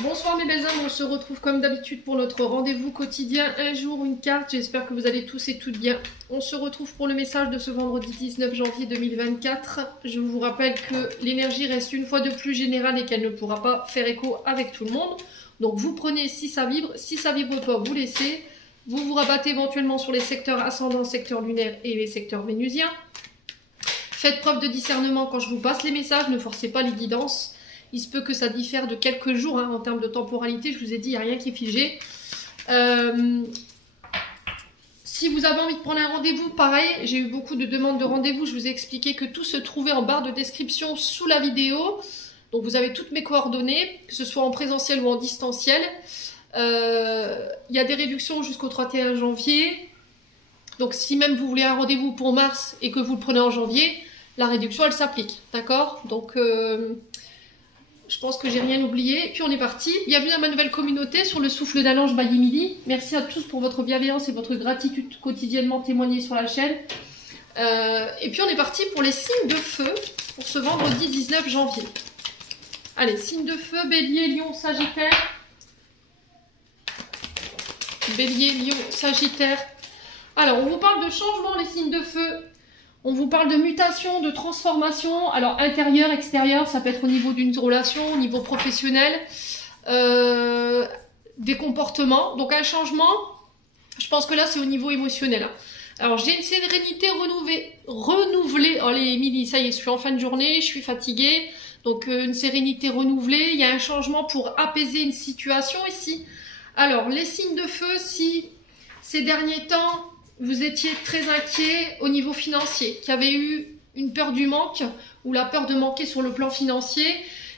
Bonsoir mes belles âmes, on se retrouve comme d'habitude pour notre rendez-vous quotidien, un jour, une carte. J'espère que vous allez tous et toutes bien. On se retrouve pour le message de ce vendredi 19 janvier 2024. Je vous rappelle que l'énergie reste une fois de plus générale et qu'elle ne pourra pas faire écho avec tout le monde. Donc vous prenez si ça vibre pas, vous laissez. Vous vous rabattez éventuellement sur les secteurs ascendants, secteur lunaire et les secteurs vénusiens. Faites preuve de discernement quand je vous passe les messages, ne forcez pas les guidances. Il se peut que ça diffère de quelques jours en termes de temporalité. Je vous ai dit, il n'y a rien qui est figé. Si vous avez envie de prendre un rendez-vous, pareil, j'ai eu beaucoup de demandes de rendez-vous. Je vous ai expliqué que tout se trouvait en barre de description sous la vidéo. Donc vous avez toutes mes coordonnées, que ce soit en présentiel ou en distanciel. Il y a des réductions jusqu'au 31 janvier. Donc si même vous voulez un rendez-vous pour mars et que vous le prenez en janvier, la réduction elle s'applique. D'accord? Donc je pense que j'ai rien oublié. Puis on est parti. Bienvenue à ma nouvelle communauté sur le souffle d'un ange by Emily. Merci à tous pour votre bienveillance et votre gratitude quotidiennement témoignée sur la chaîne. Et puis on est parti pour les signes de feu pour ce vendredi 19 janvier. Allez, signes de feu, Bélier, Lion, Sagittaire. Bélier, Lion, Sagittaire. Alors, on vous parle de changement, les signes de feu. On vous parle de mutation, de transformation. Alors, intérieur, extérieur, ça peut être au niveau d'une relation, au niveau professionnel, des comportements. Donc, un changement, je pense que là, c'est au niveau émotionnel. Alors, j'ai une sérénité renouvelée. Oh, les Émilie, ça y est, je suis en fin de journée, je suis fatiguée. Donc, une sérénité renouvelée. Il y a un changement pour apaiser une situation ici. Alors, les signes de feu, si ces derniers temps, vous étiez très inquiet au niveau financier, qu'il y avait eu une peur du manque ou la peur de manquer sur le plan financier,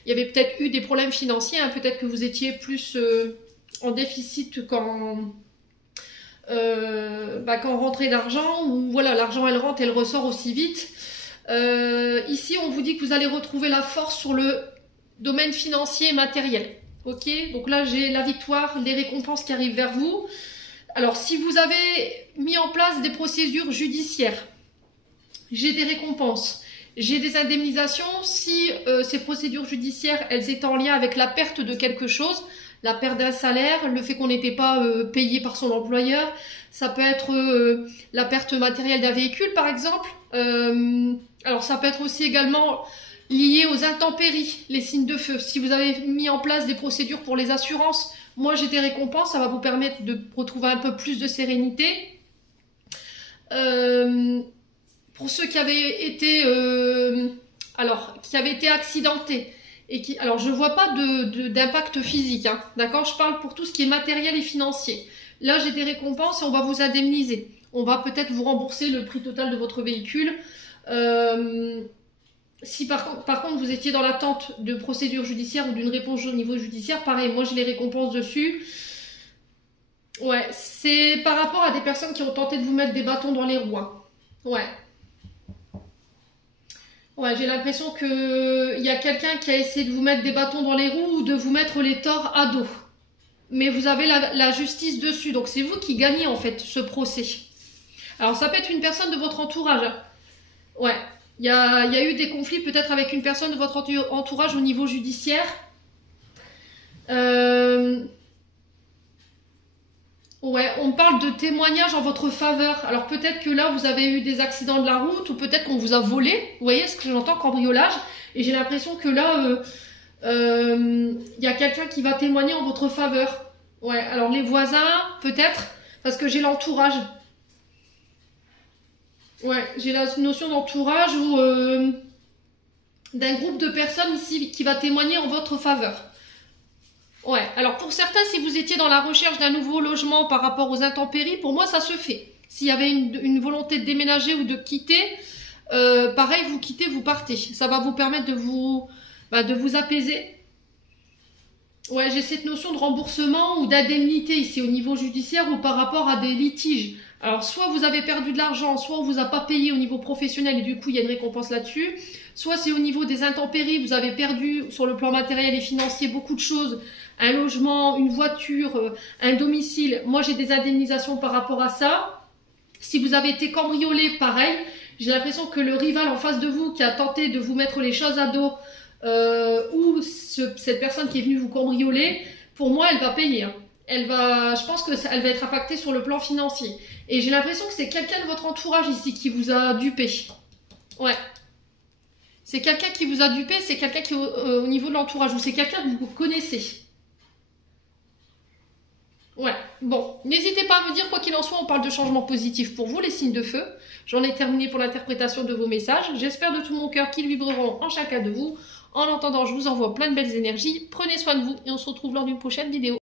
il y avait peut-être eu des problèmes financiers, hein, peut-être que vous étiez plus en déficit quand rentrait d'argent, ou voilà, l'argent elle rentre, elle ressort aussi vite. Ici, on vous dit que vous allez retrouver la force sur le domaine financier et matériel. Ok, donc là j'ai la victoire, les récompenses qui arrivent vers vous. Alors si vous avez mis en place des procédures judiciaires, j'ai des récompenses, j'ai des indemnisations. Si ces procédures judiciaires, elles étaient en lien avec la perte de quelque chose, la perte d'un salaire, le fait qu'on n'était pas payé par son employeur, ça peut être la perte matérielle d'un véhicule par exemple. Alors ça peut être aussi également lié aux intempéries, les signes de feu. Si vous avez mis en place des procédures pour les assurances, moi j'ai des récompenses, ça va vous permettre de retrouver un peu plus de sérénité. Pour ceux qui avaient été accidentés et qui, alors je vois pas d'impact physique, hein, d'accord, je parle pour tout ce qui est matériel et financier. Là j'ai des récompenses et on va vous indemniser. On va peut-être vous rembourser le prix total de votre véhicule. Si par contre vous étiez dans l'attente de procédure judiciaire ou d'une réponse au niveau judiciaire, pareil, moi j'ai les récompenses dessus. Ouais, c'est par rapport à des personnes qui ont tenté de vous mettre des bâtons dans les roues. Hein. Ouais. Ouais, j'ai l'impression que il y a quelqu'un qui a essayé de vous mettre des bâtons dans les roues ou de vous mettre les torts à dos. Mais vous avez la justice dessus, donc c'est vous qui gagnez en fait ce procès. Alors ça peut être une personne de votre entourage. Ouais. Il y a eu des conflits peut-être avec une personne de votre entourage au niveau judiciaire. Ouais, on parle de témoignages en votre faveur. Alors peut-être que là, vous avez eu des accidents de la route ou peut-être qu'on vous a volé. Vous voyez ce que j'entends, cambriolage. Et j'ai l'impression que là, y a quelqu'un qui va témoigner en votre faveur. Ouais, alors les voisins, peut-être, parce que j'ai l'entourage. Ouais, j'ai la notion d'entourage ou d'un groupe de personnes ici qui va témoigner en votre faveur. Ouais, alors pour certains, si vous étiez dans la recherche d'un nouveau logement par rapport aux intempéries, pour moi ça se fait. S'il y avait une volonté de déménager ou de quitter, pareil, vous quittez, vous partez. Ça va vous permettre de vous apaiser. Ouais, j'ai cette notion de remboursement ou d'indemnité ici au niveau judiciaire ou par rapport à des litiges. Alors, soit vous avez perdu de l'argent, soit on vous a pas payé au niveau professionnel et du coup, il y a une récompense là-dessus. Soit c'est au niveau des intempéries, vous avez perdu sur le plan matériel et financier beaucoup de choses. Un logement, une voiture, un domicile. Moi, j'ai des indemnisations par rapport à ça. Si vous avez été cambriolé, pareil. J'ai l'impression que le rival en face de vous qui a tenté de vous mettre les choses à dos, ou cette personne qui est venue vous cambrioler, pour moi, elle va payer. Hein. Je pense qu'elle va être impactée sur le plan financier. Et j'ai l'impression que c'est quelqu'un de votre entourage ici qui vous a dupé. Ouais. C'est quelqu'un qui vous a dupé, c'est quelqu'un qui est au niveau de l'entourage, ou c'est quelqu'un que vous connaissez. Ouais, bon, n'hésitez pas à me dire, quoi qu'il en soit, on parle de changements positifs pour vous, les signes de feu. J'en ai terminé pour l'interprétation de vos messages. J'espère de tout mon cœur qu'ils vibreront en chacun de vous. En l'entendant, je vous envoie plein de belles énergies. Prenez soin de vous et on se retrouve lors d'une prochaine vidéo.